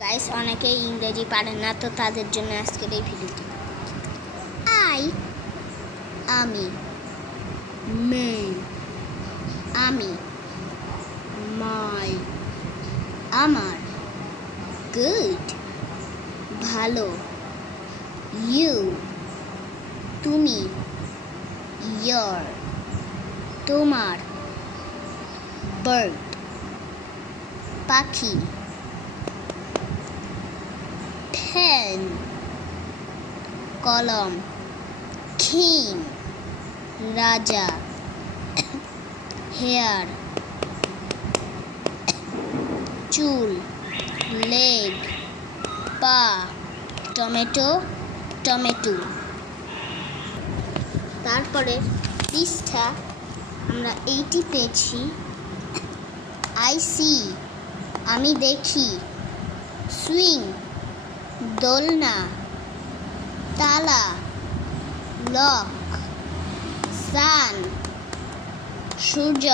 Guys অনেকেই ইংরেজি পারে না, তো তাদের জন্য আজকের এই ভিডিওটি। আমি, মে, আমি, মাই, আমার, গুড, ভালো, ইউ, তুমি, ইয়োর, তোমার, বার্ড, পাখি, পেন, কলম, কিং, রাজা, হেয়ার, চুল, লেগ, পা, টমেটো, টমেটো। তারপরে পৃষ্ঠা আমরা এইটি পেয়েছি। আই সি, আমি দেখি, সুইং, দোলনা, তালা, লক, সান, সূর্য,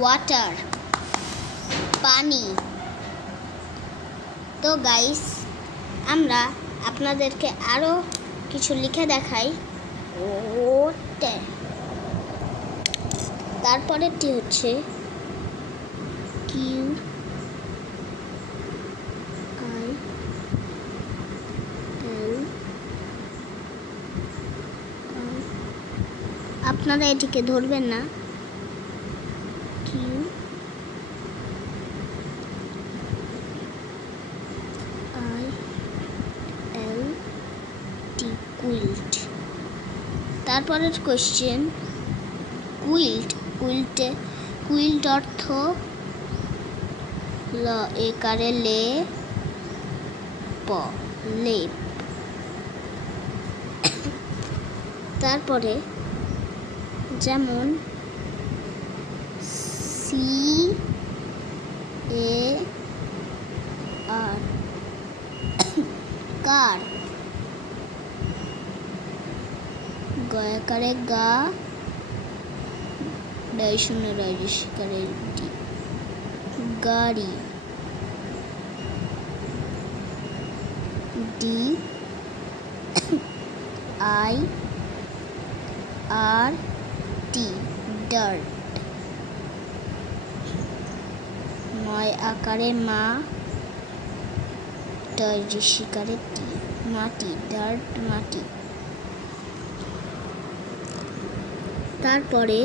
ওয়াটার, পানি। তো গাইস, আমরা আপনাদেরকে আরও কিছু লিখে দেখাই। ওটে তারপরেরটি হচ্ছে কিউ আই এল। আপনারা এটিকে ধরবেন না। Q I L T, quilt. তারপরের কোয়েশ্চেন, কুইল্ট, কুইল্ট অর্থ ল একারে লে প, লেপ। তারপরে যেমন সি এ আর, কার, গয়াকারে গা, ডাই শূন্য রাইকারে ডি, গাড়ি, D I R T, dirt. ময় আকারে মা, টয় ঋষিকারে টি, মাটি, ডার্ট, মাটি। তারপরে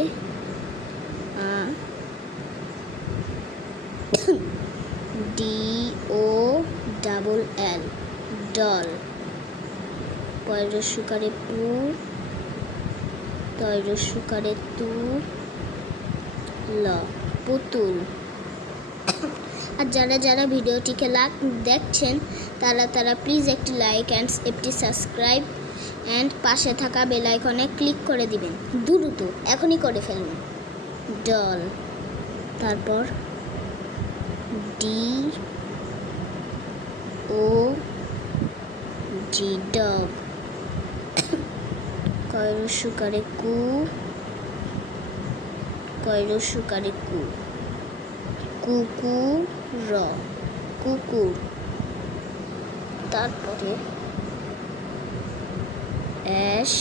D O double L, doll. পয়রস্যকারে পু, তৈরস্যকারে তু, ল, পুতুল। আর যারা ভিডিওটিকে দেখছেন তারা প্লিজ একটি লাইক অ্যান্ড একটি সাবস্ক্রাইব অ্যান্ড পাশে থাকা বেল আইকনে ক্লিক করে দিবেন। দ্রুত এখনই করে ফেলুন। ডল, তারপর ডি ও জি, ডগ। কয়রস্যকারে কু, কয়রস্যকারে কু, কুকুর, কুকুর। তারপরে অ্যাশ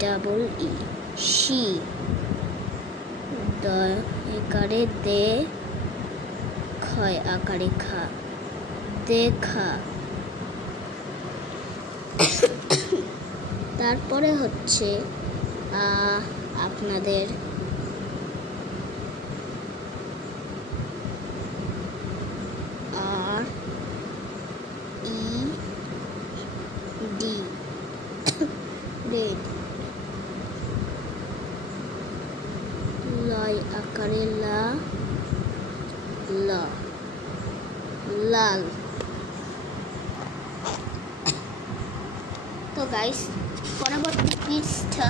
ডাবল ই, শি, দ একারে দে, ক্ষয় আকারে খা, দেখা। তারপরে হচ্ছে আপনাদের আর ই ডি, রেড। লয় আকারে লা, ল, লাল। তো গাইস, পরবর্তী পৃষ্ঠা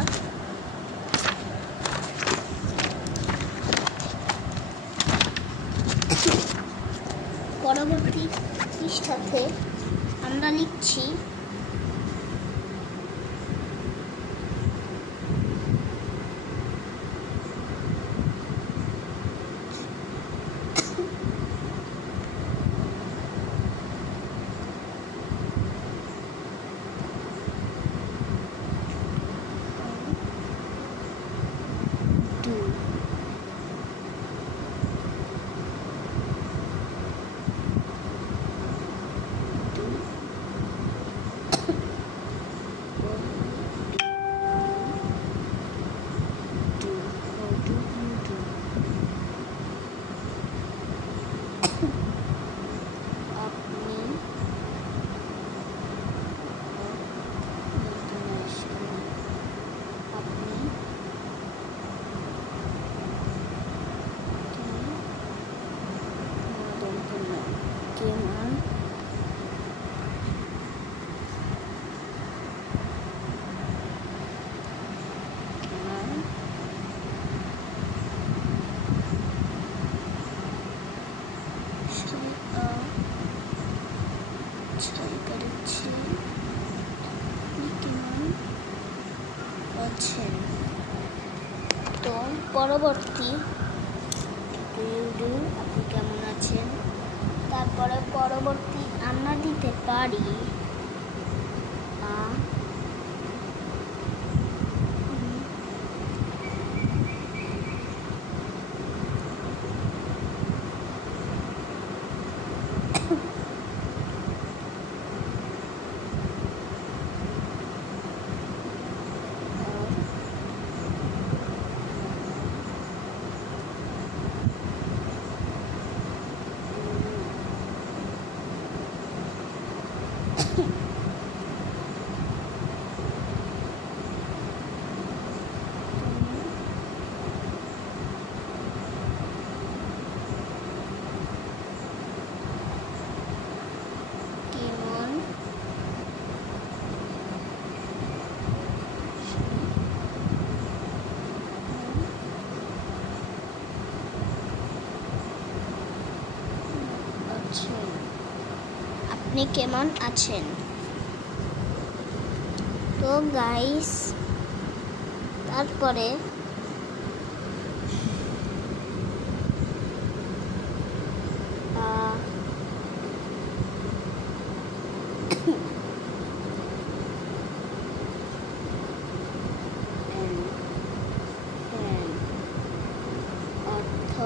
পৃষ্ঠাতে আমরা লিখছি পরবর্তী আপনি কেমন আছেন, তারপরে পরবর্তী আমরা দিতে পারি আপনি কেমন আছেন। তো গাইস, তারপরে অর্থ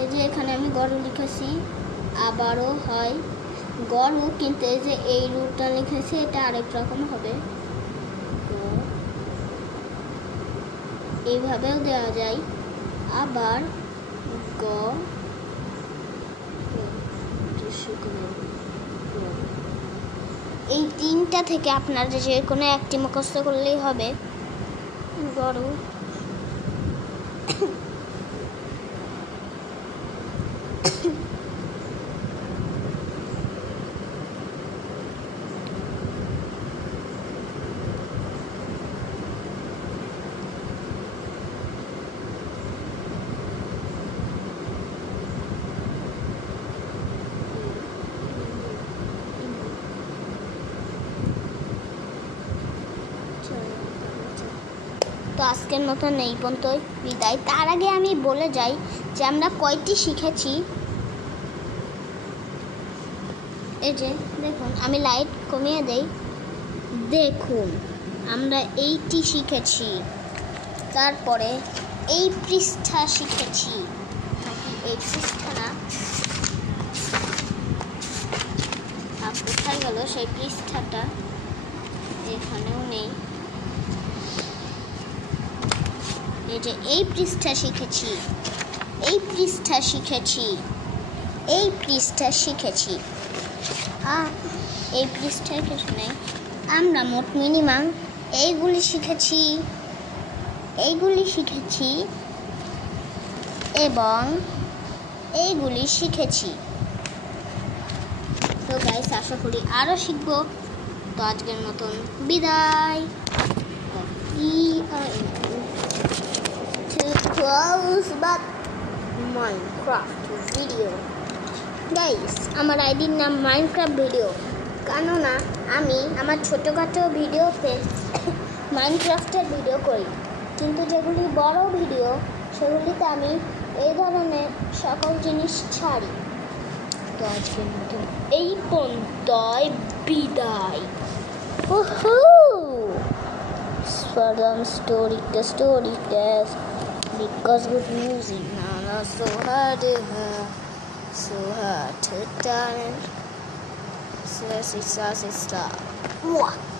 এই যে এখানে আমি গরু লিখেছি, আবারও হয় গরু, কিন্তু এই যে এই রুটটা লিখেছি এটা আরেক রকম হবে। তো এইভাবেও দেওয়া যায়, আবার গ এই তিনটা থেকে আপনার যে কোনো একটি মুখস্থ করলেই হবে। গরু তো আজকের মতন এই পর্যন্তই বিদায়। তার আগে আমি বলে যাই যে আমরা কয়টি শিখেছি। এই যে দেখুন, আমি লাইট কমিয়ে দেই, দেখুন আমরা এইটি শিখেছি, তারপরে এই পৃষ্ঠা শিখেছি, নাকি এই পৃষ্ঠা না, কোথায় গেল সেই পৃষ্ঠাটা, এখানেও নেই। এই যে এই পৃষ্ঠা শিখেছি, এই পৃষ্ঠা শিখেছি, এই পৃষ্ঠা শিখেছি, এই পৃষ্ঠার কিছু নেই। আমরা মোট মিনিমাম এইগুলি শিখেছি, এইগুলি শিখেছি এবং এইগুলি শিখেছি। তো গাইস, আশা করি আরও শিখবো। তো আজকের মতন বিদায়। To close but Minecraft video. Guys, আমার আইডির নাম মাইনক্রাফট ভিডিও, কেননা আমি আমার ছোটোখাটো ভিডিওতে মাইনক্রাফটের ভিডিও করি, কিন্তু যেগুলি বড় ভিডিও সেগুলিতে আমি এই ধরনের সকল জিনিস ছাড়ি। তো আজকের মতো এই পর্যন্তই বিদায়। Spartan story, the story test, because good music now not so hard to have. So her turtle. Sister. Wow.